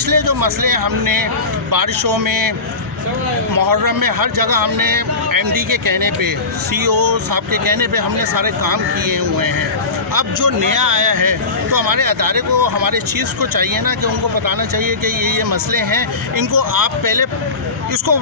पिछले जो मसले हमने बारिशों में, मुहर्रम में, हर जगह हमने एमडी के कहने पे, सीईओ साहब के कहने पे हमने सारे काम किए हुए हैं। अब जो नया आया है तो हमारे अदारे को, हमारे चीफ़ को चाहिए ना कि उनको बताना चाहिए कि ये मसले हैं, इनको आप पहले इसको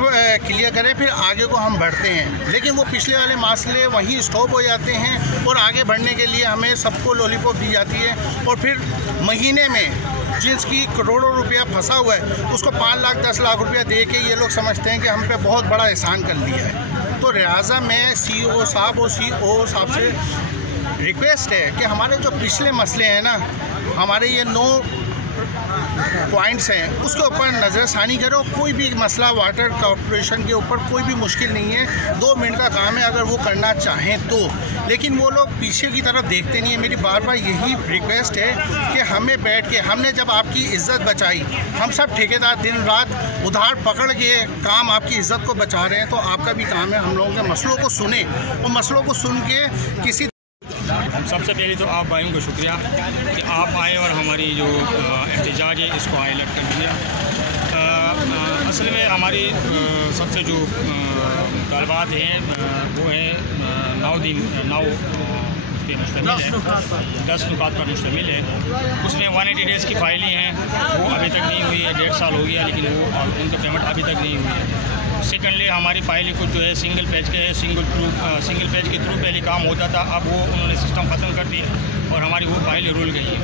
क्लियर करें, फिर आगे को हम बढ़ते हैं। लेकिन वो पिछले वाले मसले वहीं स्टॉप हो जाते हैं और आगे बढ़ने के लिए हमें सबको लॉलीपॉप दी जाती है और फिर महीने में जिसकी करोड़ों रुपया फंसा हुआ है उसको 5 लाख 10 लाख रुपया दे के ये लोग समझते हैं कि हम पे बहुत बड़ा एहसान कर लिया है। तो लिहाजा मैं सीईओ साहब और सीईओ साहब से रिक्वेस्ट है कि हमारे जो पिछले मसले हैं ना, हमारे ये 9 पॉइंट्स हैं, उसके ऊपर नज़रसानी करो। कोई भी मसला वाटर कॉरपोरेशन के ऊपर कोई भी मुश्किल नहीं है, 2 मिनट का काम है अगर वो करना चाहें तो। लेकिन वो लोग पीछे की तरफ देखते नहीं है। मेरी बार बार यही रिक्वेस्ट है कि हमें बैठ के, हमने जब आपकी इज़्ज़त बचाई, हम सब ठेकेदार दिन रात उधार पकड़ के काम आपकी इज़्ज़त को बचा रहे हैं, तो आपका भी काम है हम लोगों के मसलों को सुने और मसलों को सुन के किसी। सबसे पहले तो आप भाइयों को शुक्रिया कि आप आए और हमारी जो एहतजाज है इसको हाईलाइट कर दिया। असल में हमारी सबसे जो मुतालबात हैं वो है 9 पे मुश्तमिल है, 10 नुकात पर मुश्तमिल है। उसमें 180 डेज़ की फाइलें हैं, वो अभी तक नहीं हुई है, 1.5 साल हो गया, लेकिन वो उनका पेमेंट अभी तक नहीं हुई है। सेकेंडली हमारी फाइलें कुछ जो है सिंगल पेज के है, सिंगल पेज के थ्रू पहले काम होता था, अब वो उन्होंने सिस्टम ख़त्म कर दिया और हमारी वो फाइलें रुल गई है।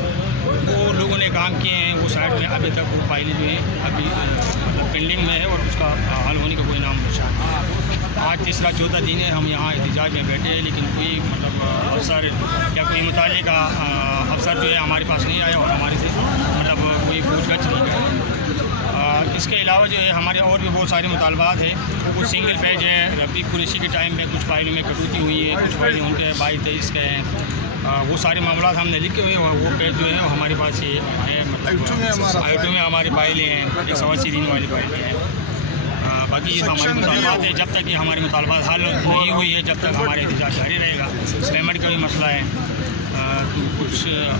वो लोगों ने काम किए हैं वो साइड में, अभी तक वो फाइलें जो हैं अभी मतलब पेंडिंग में है और उसका हल होने का कोई नाम निशान नहीं। आज तीसरा चौथा दिन है हम यहाँ एहतजाज में बैठे हैं, लेकिन कोई मतलब अफसर या कोई मुताल्लिका अफसर जो है हमारे पास नहीं आया और हमारे से मतलब कोई पूछगछ नहीं कर। इसके अलावा जो है हमारे और भी बहुत सारे मुतालबात हैं। कुछ सिंगल पेज है, रबी कुरैशी के टाइम में कुछ फाइलों में कटौती हुई है, कुछ फाइलें उनके 22-23 के हैं। वो सारे मामला हमने लिखे हुए और वो पेज जो है वो हमारे पास ये है, मतलब आईटू में हमारी फाइलें हैं, 180 दिन वाली फाइलें हैं। बाकी ये हमारे मुतालबात है, जब तक ये हमारे मुतालबात हल नहीं हुई है जब तक हमारे एहतजाज जारी रहेगा। पेमेंट का भी मसला है, कुछ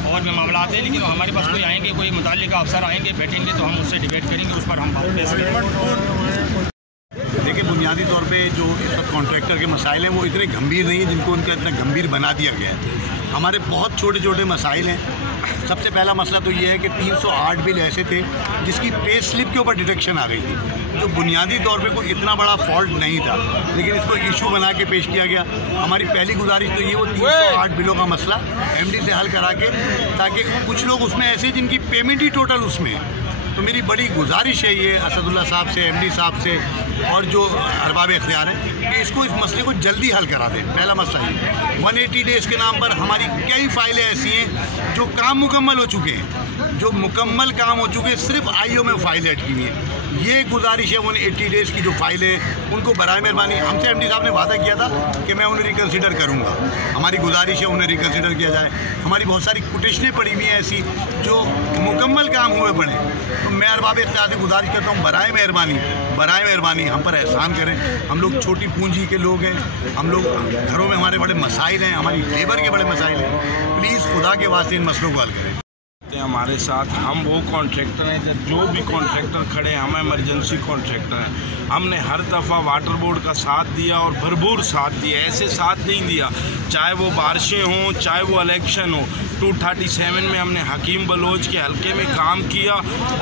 और भी मामला हैं, लेकिन हमारे पास कोई आएंगे, कोई मुताल्लिका अफसर आएंगे, बैठेंगे तो हम उससे डिबेट करेंगे, उस पर हम बात करेंगे। देखिए, बुनियादी तौर पे जो इस वक्त कॉन्ट्रैक्टर के मसाइल हैं वो इतने गंभीर नहीं है जिनको उनका इतना गंभीर बना दिया गया है। हमारे बहुत छोटे छोटे मसाइल हैं। सबसे पहला मसला तो ये है कि 308 बिल ऐसे थे जिसकी पे स्लिप के ऊपर डिटेक्शन आ गई थी, जो बुनियादी तौर पे कोई इतना बड़ा फॉल्ट नहीं था, लेकिन इसको इशू बना के पेश किया गया। हमारी पहली गुजारिश तो ये, वो 308 बिलों का मसला एमडी से हल करा के, ताकि कुछ लोग उसमें ऐसे जिनकी पेमेंट ही टोटल उसमें है। तो मेरी बड़ी गुजारिश है ये असदुल्ला साहब से, एमडी साहब से और जो अरबाब इख्तियार हैं कि इसको, इस मसले को जल्दी हल करा दें। पहला मसला ये। 180 डेज़ के नाम पर हमारी कई फाइलें ऐसी हैं जो काम मुकम्मल हो चुके हैं, जो मुकम्मल काम हो चुके हैं, सिर्फ आईओ में फाइलें अटकी हुई हैं। ये गुजारिश है 180 डेज़ की जो फाइलें, उनको बराए मेहरबानी, हमसे एमडी साहब ने वादा किया था कि मैं उन्हें रिकन्सिडर करूँगा। हमारी गुजारिश है उन्हें रिकन्सिडर किया जाए। हमारी बहुत सारी कोटेशनें पड़ी हुई हैं ऐसी जो मुकम्मल काम हुए पड़े। तो मैं अरबाब इख्तियार से गुजारिश करता हूँ, बराए मेहरबानी हम पर एहसान करें। हम लोग छोटी पूंजी के लोग हैं, हम लोग घरों में हमारे बड़े मसाइल हैं, हमारी लेबर के बड़े मसाइल हैं। प्लीज़ खुदा के वास्ते इन मसलों को हल करें। हमारे साथ हम वो कॉन्ट्रैक्टर हैं, जब जो भी कॉन्ट्रैक्टर खड़े हैं हम इमरजेंसी कॉन्ट्रैक्टर हैं। हमने हर दफ़ा वाटर बोर्ड का साथ दिया और भरपूर साथ दिया, ऐसे साथ नहीं दिया, चाहे वो बारिशें हों चाहे वो इलेक्शन हो। 237 में हमने हकीम बलोच के हल्के में काम किया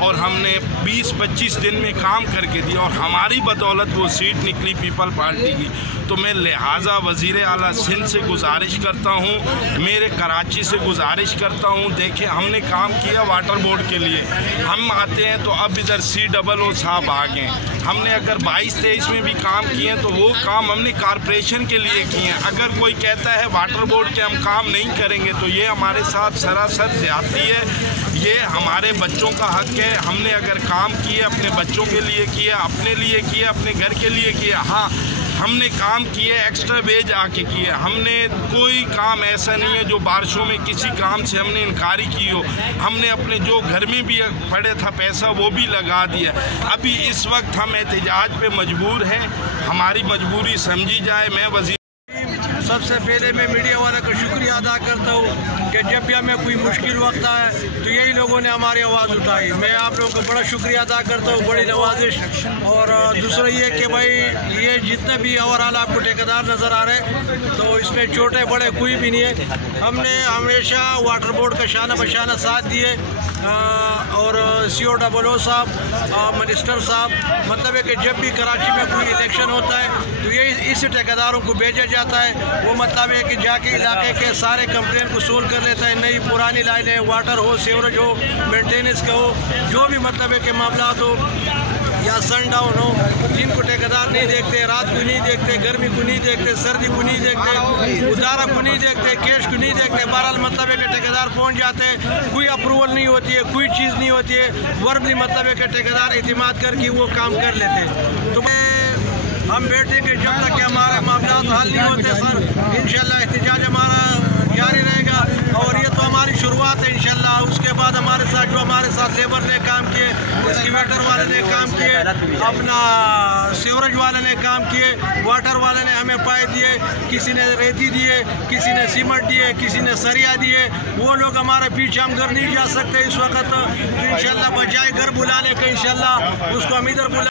और हमने 20-25 दिन में काम करके दिया और हमारी बदौलत वो सीट निकली पीपल पार्टी की। तो मैं लिहाजा वज़ीर आला सिंध से गुजारिश करता हूँ, मेरे कराची से गुजारिश करता हूँ, देखें हमने काम किया वाटर बोर्ड के लिए, हम आते हैं तो अब इधर COO साहब आ गए। हमने अगर 22-23 में भी काम किए हैं तो वो काम हमने कॉरपोरेशन के लिए किए हैं। अगर कोई कहता है वाटर बोर्ड के हम काम नहीं करेंगे तो ये हमारे साथ सरासर ज़्यादती है। ये हमारे बच्चों का हक है। हमने अगर काम किए अपने बच्चों के लिए किया, अपने लिए किया, अपने घर के लिए किया। हाँ, हमने काम किए, एक्स्ट्रा वेज आके किए। हमने कोई काम ऐसा नहीं है जो बारिशों में किसी काम से हमने इनकारी की हो। हमने अपने जो घर में भी पड़े था पैसा वो भी लगा दिया। अभी इस वक्त हम एहतजाज पे मजबूर हैं, हमारी मजबूरी समझी जाए। मैं वज़ीर सबसे पहले मैं मीडिया वाले का शुक्रिया अदा करता हूँ कि जब भी हमें कोई मुश्किल वक्त आए तो यही लोगों ने हमारी आवाज़ उठाई। मैं आप लोगों को बड़ा शुक्रिया अदा करता हूँ, बड़ी नवाजिश। और दूसरा ये कि भाई ये जितने भी ओवरऑल आपको ठेकेदार नज़र आ रहे हैं तो इसमें छोटे बड़े कोई भी नहीं है। हमने हमेशा वाटर बोर्ड का शाना बशाना साथ दिए और CO साहब, मिनिस्टर साहब, मतलब है कि जब भी कराची में कोई इलेक्शन होता है तो ये इस ठेकेदारों को भेजा जाता है। वो मतलब है कि जाके इलाके के सारे कंप्लेन को सोल्व कर लेता है। नई पुरानी लाइनें, वाटर हो, सीवरेज हो, मेंटेनेंस का हो, जो भी मतलब है कि मामला हो या सनडाउन हो, जिनको ठेकेदार नहीं देखते, रात को नहीं देखते, गर्मी को नहीं देखते, सर्दी को नहीं देखते, उधारा को नहीं देखते, कैश को नहीं देखते, बहरहाल मतलब है कि ठेकेदार पहुंच जाते हैं। कोई अप्रूवल नहीं होती है, कोई चीज़ नहीं होती है, वर्बली मतलब है कि ठेकेदार इतिमाद करके वो काम कर लेते हैं। तो हम बैठेंगे जब तक कि हमारे मामला हल नहीं होते सर। इंशाल्लाह एहतजाज हमारा जारी रहेगा और ये तो हमारी शुरुआत है इंशाल्लाह। उसके बाद हमारे साथ जो हमारे साथ लेबर ने काम किए, एक्सकेवेटर वाले ने काम किए, अपना सीवरेज वाले ने काम किए, वाटर वाले ने हमें पाइप दिए, किसी ने रेती दिए, किसी ने सीमेंट दिए, किसी ने सरिया दिए। वो लोग हमारे पीछे, हम घर नहीं जा सकते इस वक्त। तो इंशाल्लाह बजाय घर बुलाने का इंशाल्लाह उसको हम इधर बुला